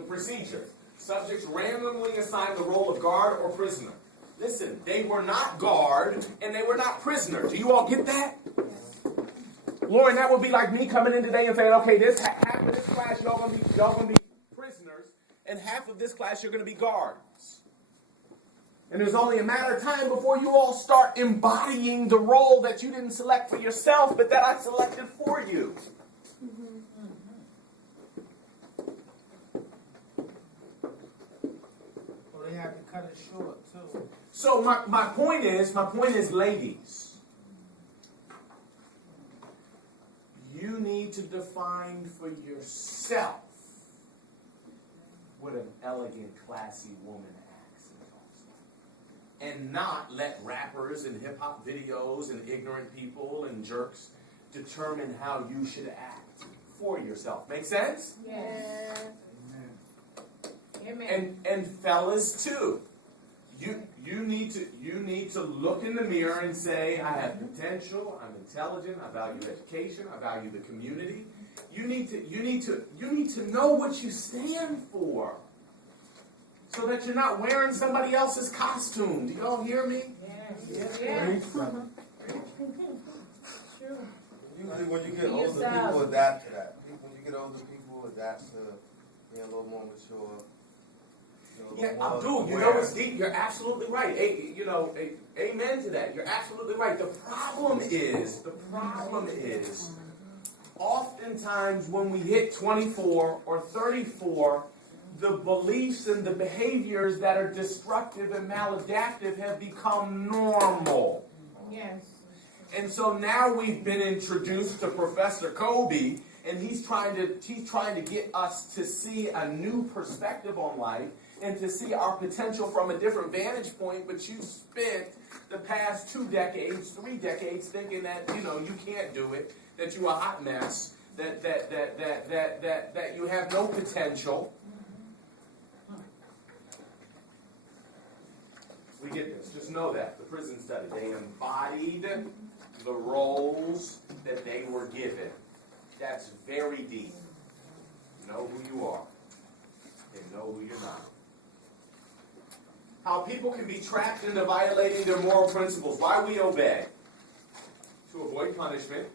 The procedure. Subjects randomly assigned the role of guard or prisoner. Listen, they were not guard and they were not prisoner. Do you all get that? Lauren, that would be like me coming in today and saying, okay, half of this class y'all gonna be prisoners, and half of this class you're gonna be guards. And there's only a matter of time before you all start embodying the role that you didn't select for yourself, but that I selected for you. Well, they have to cut it short too. So my point is, ladies, you need to define for yourself what an elegant, classy woman acts and and not let rappers and hip-hop videos and ignorant people and jerks determine how you should act for yourself. Make sense? Yes. Amen. And fellas too. You need to look in the mirror and say, I have potential, I'm intelligent, I value education, I value the community. You need to know what you stand for, so that you're not wearing somebody else's costume. Do y'all hear me? Yes. Usually when you get older, people adapt to that. When you get older, people adapt to being a little more mature. Yeah, Abdul, you know it's deep. You're absolutely right. Amen to that. You're absolutely right. The problem is, oftentimes when we hit 24 or 34, the beliefs and the behaviors that are destructive and maladaptive have become normal. Yes. And so now we've been introduced to Professor Kobe, and he's trying to get us to see a new perspective on life and to see our potential from a different vantage point. But you spent the past 2 decades, 3 decades thinking that you can't do it, that you're a hot mess, that you have no potential. We get this. Just know that. The prison study, they embodied the roles that they were given. That's very deep. Know who you are and know who you're not. How people can be trapped into violating their moral principles. Why we obey? To avoid punishment,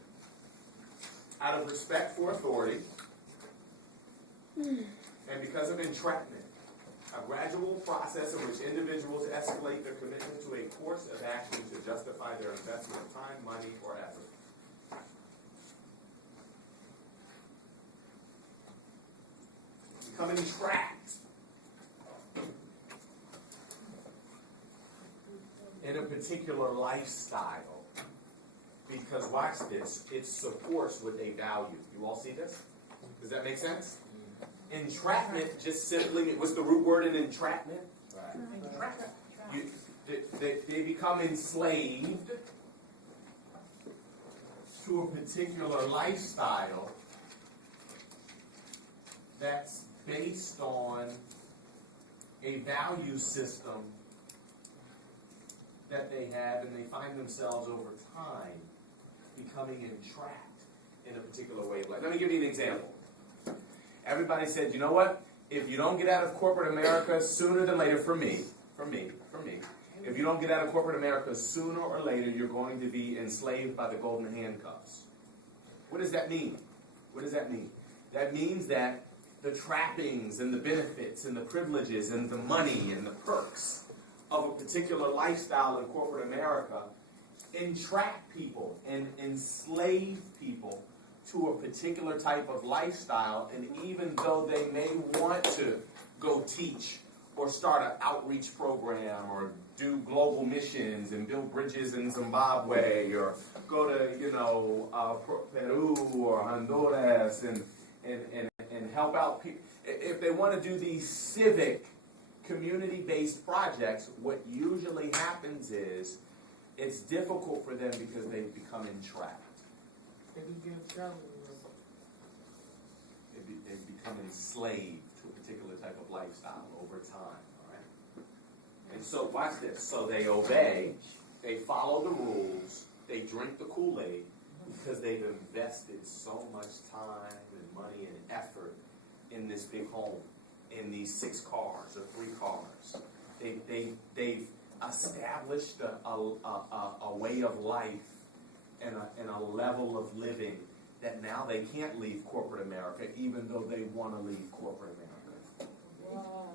out of respect for authority, and because of entrapment. A gradual process in which individuals escalate their commitment to a course of action to justify their investment of time, money, or effort. Becoming trapped in a particular lifestyle. Because watch this, it supports what they value. You all see this? Does that make sense? Entrapment just simply, what's the root word in entrapment? Entrapment. They become enslaved to a particular lifestyle that's based on a value system that they have, and they find themselves over time becoming entrapped in a particular way. Let me give you an example. Everybody said, you know what? If you don't get out of corporate America sooner than later, for me, if you don't get out of corporate America sooner or later, you're going to be enslaved by the golden handcuffs. What does that mean? What does that mean? That means that the trappings and the benefits and the privileges and the money and the perks of a particular lifestyle in corporate America entrap people and enslave people to a particular type of lifestyle, and even though they may want to go teach or start an outreach program or do global missions and build bridges in Zimbabwe or go to Peru or Honduras and help out people, if they want to do these civic community-based projects, what usually happens is it's difficult for them because they've become entrapped. They become enslaved to a particular type of lifestyle over time. All right? And so watch this. So they obey, they follow the rules, they drink the Kool-Aid because they've invested so much time and money and effort in this big home. in these 6 cars or 3 cars. They've established a way of life and a level of living that now they can't leave corporate America, even though they want to leave corporate America. Wow.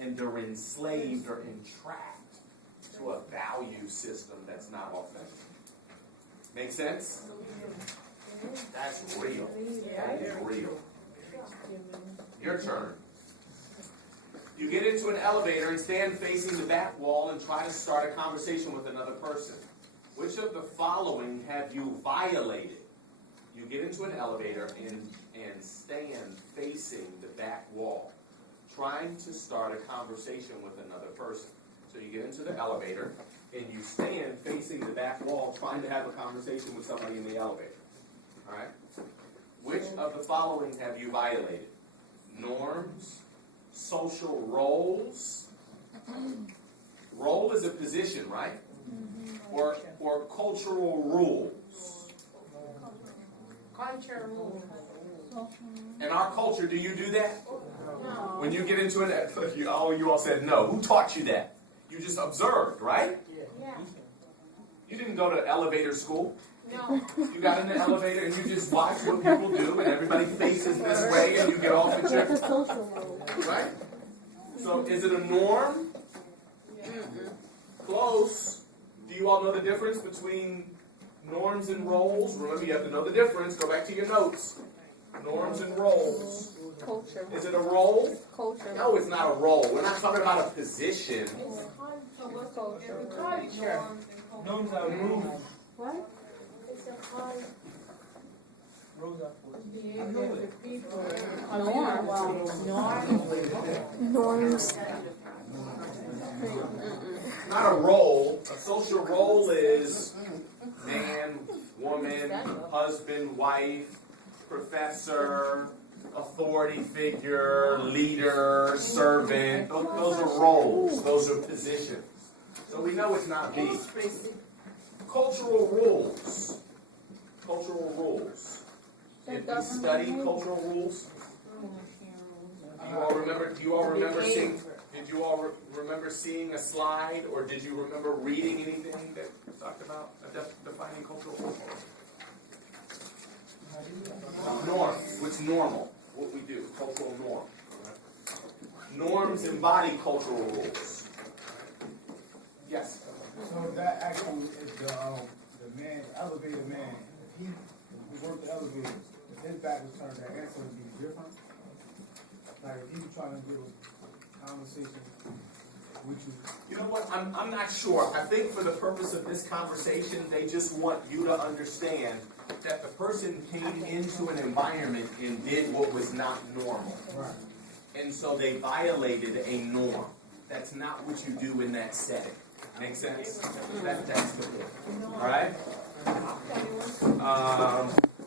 And they're enslaved or entrapped to a value system that's not authentic. Make sense? That's real. That is real. Your turn. You get into an elevator and stand facing the back wall and try to start a conversation with another person. Which of the following have you violated? You get into an elevator and stand facing the back wall, trying to start a conversation with another person. So you get into the elevator and you stand facing the back wall, trying to have a conversation with somebody in the elevator. All right? Which of the following have you violated? Norms, social roles. Role is a position, right? Or cultural rules. Culture rules. In our culture, do you do that? No. When you get into it, you all said no. Who taught you that? You just observed, right? Yeah. You didn't go to elevator school. No. You got in the elevator and you just watch what people do, and everybody faces this way, and you get off at your right. So, is it a norm? Close. Do you all know the difference between norms and roles? Remember, you have to know the difference. Go back to your notes. Norms and roles. Culture. Is it a role? Culture. No, it's not a role. We're not talking about a position. Culture. Norms are rules. What? It's a culture. Rules are for Behavior of the people. Norms. Not a role. A social role is man, woman, husband, wife, professor, authority figure, leader, servant. Those are roles. Those are positions. So we know it's not these. Cultural rules. Cultural rules. Did we study cultural rules? Do you all remember seeing? Did you all remember seeing a slide, or did you remember reading anything that talked about defining cultural rules? Norm. What's normal? What we do. Cultural norm. Norms embody cultural rules. Yes. So that actually is the man, elevator man. He worked the elevator. If his back was turned, that answer would be different. Like if he was trying to do a conversation with you. You know what? I'm not sure. I think for the purpose of this conversation, they just want you to understand that the person came into an environment and did what was not normal. Right. And so they violated a norm. That's not what you do in that setting. Make sense? That's the point. All right?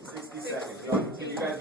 60 seconds. Can you guys get